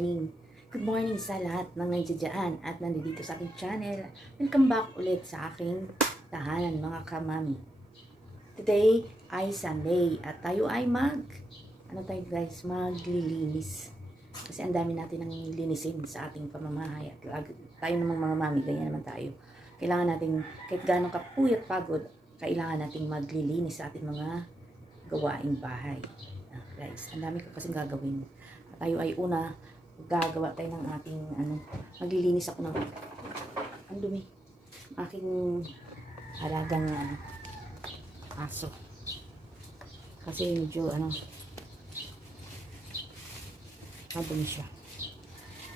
morning. Good morning sa lahat ng nandiyan at nandito sa aking channel. Welcome back ulit sa aking tahanan mga kamami. Today ay Sunday at tayo ay maglilinis. Kasi ang dami natin ng linisin sa ating pamamahay at tayo namang mga mami, ganyan naman tayo. Kailangan natin, kahit gaano kapuyat pagod, kailangan nating maglilinis sa ating mga gawaing bahay. Guys, ang dami ko kasing gagawin. At tayo ay una, gagawa tayo ng ating maglilinis ako ng ang dumi. Aking halagang aso. Kasi medyo madumi siya.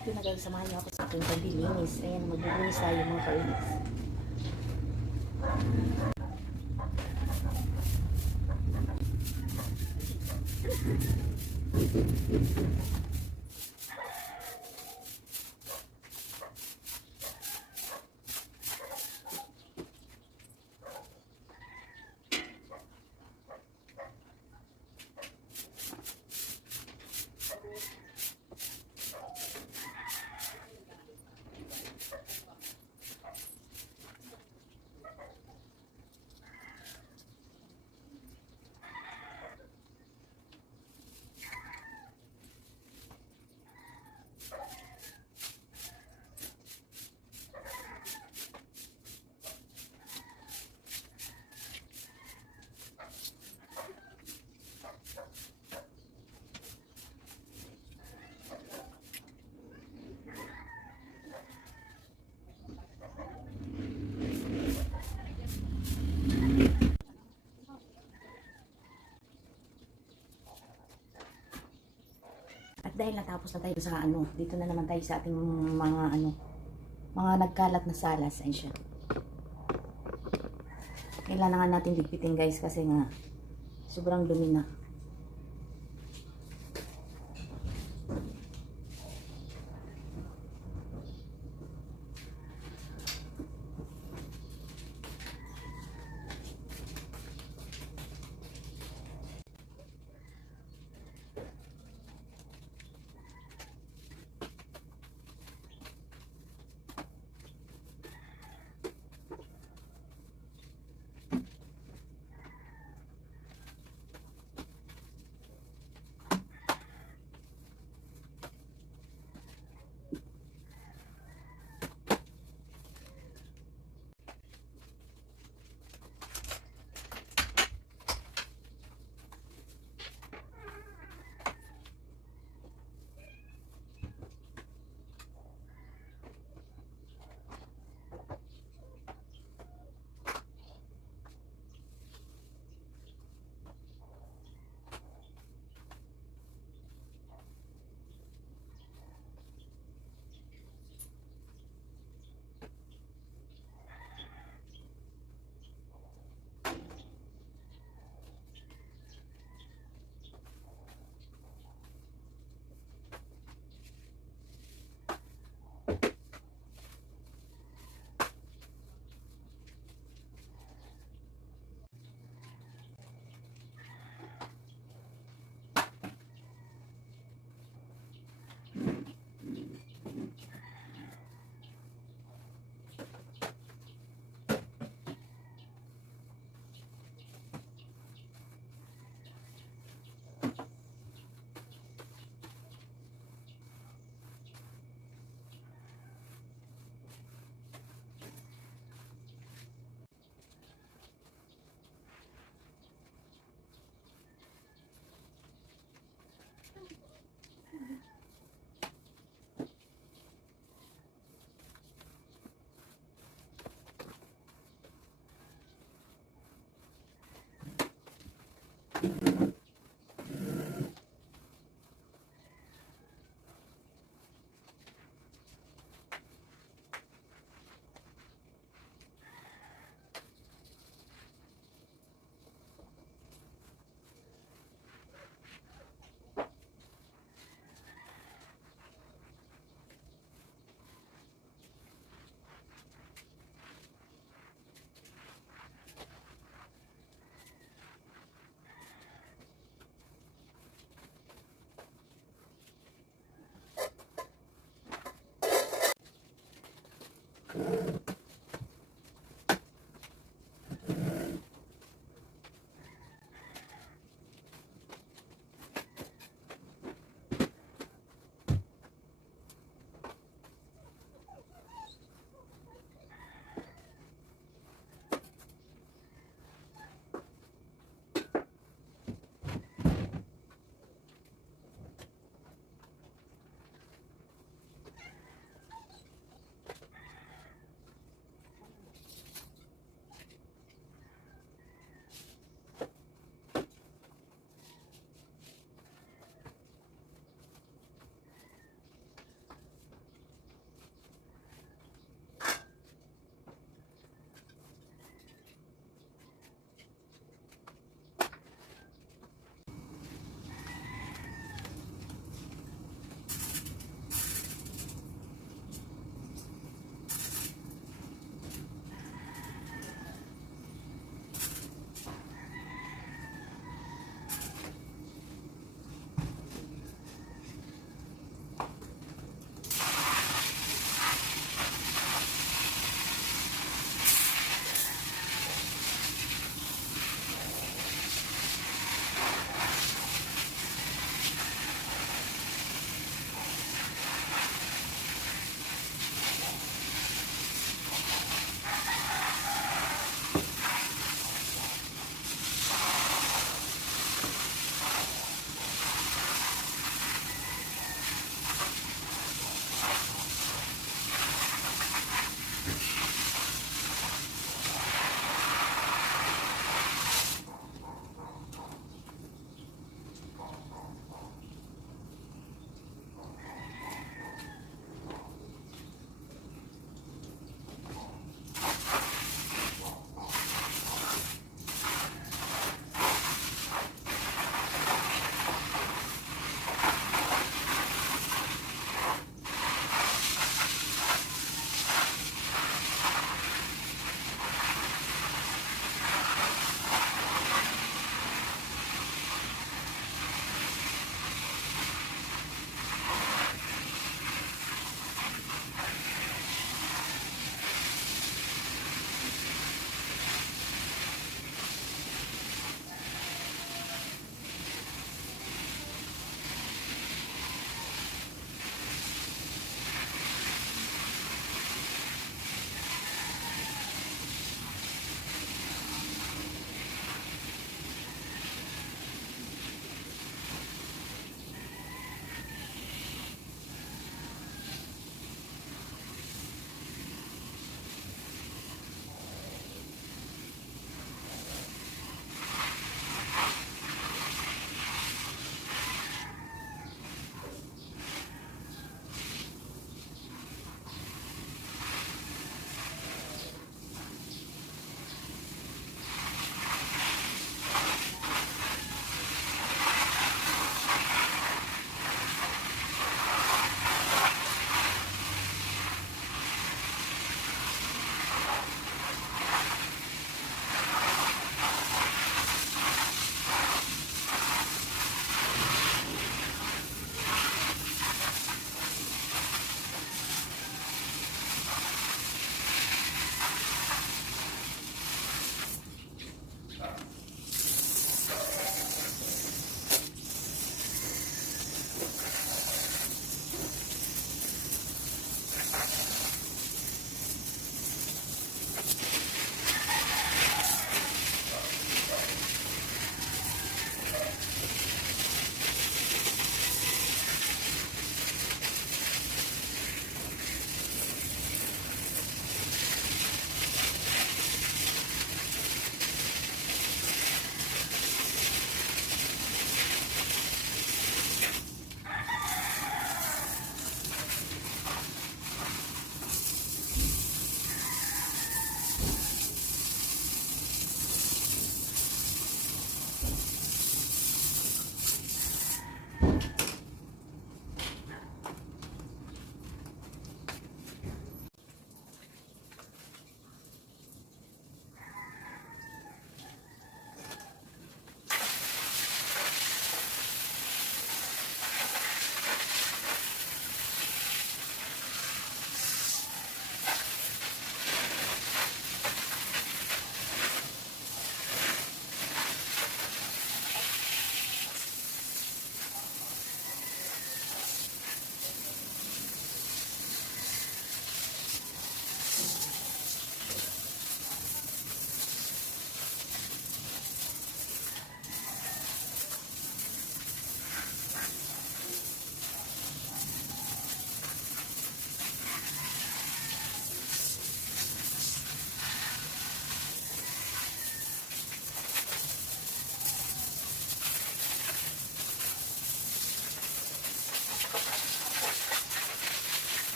Ito na guys, samahan niyo ako sa aking paglilinis. Ayan, maglilinis tayo mga kainis. Dahil natapos na tayo sa dito na naman tayo sa ating mga nagkalat na salas. Ayun siya. Kailangan natin ligpitin guys kasi nga sobrang dumi na.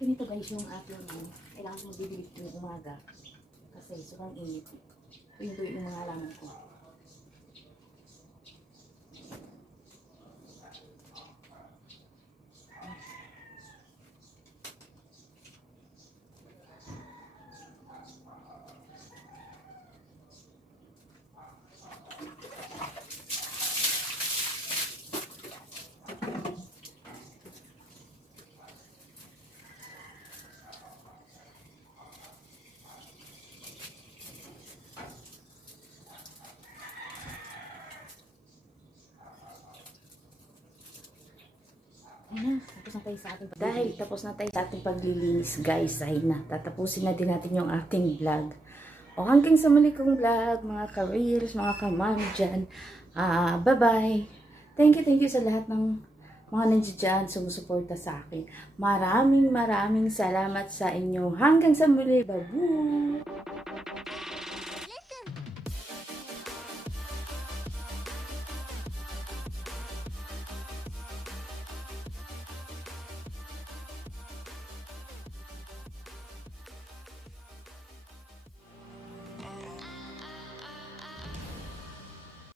Ganito guys yung ating kailangan ko magbibili ng umaga. Kasi sobrang init. Tuwing-tuwing yung mga halaman ko. Ayun na, tapos na tayo sa ating paglilinis. Dahil tapos na tayo sa ating paglilinis guys, ayun na, tatapusin na din natin yung ating vlog. O hanggang sa muli kong vlog, mga ka-reels, mga ka-mami dyan. Bye-bye. Thank you sa lahat ng mga nandiyan dyan, sumusuporta sa akin. Maraming salamat sa inyo. Hanggang sa muli, babu!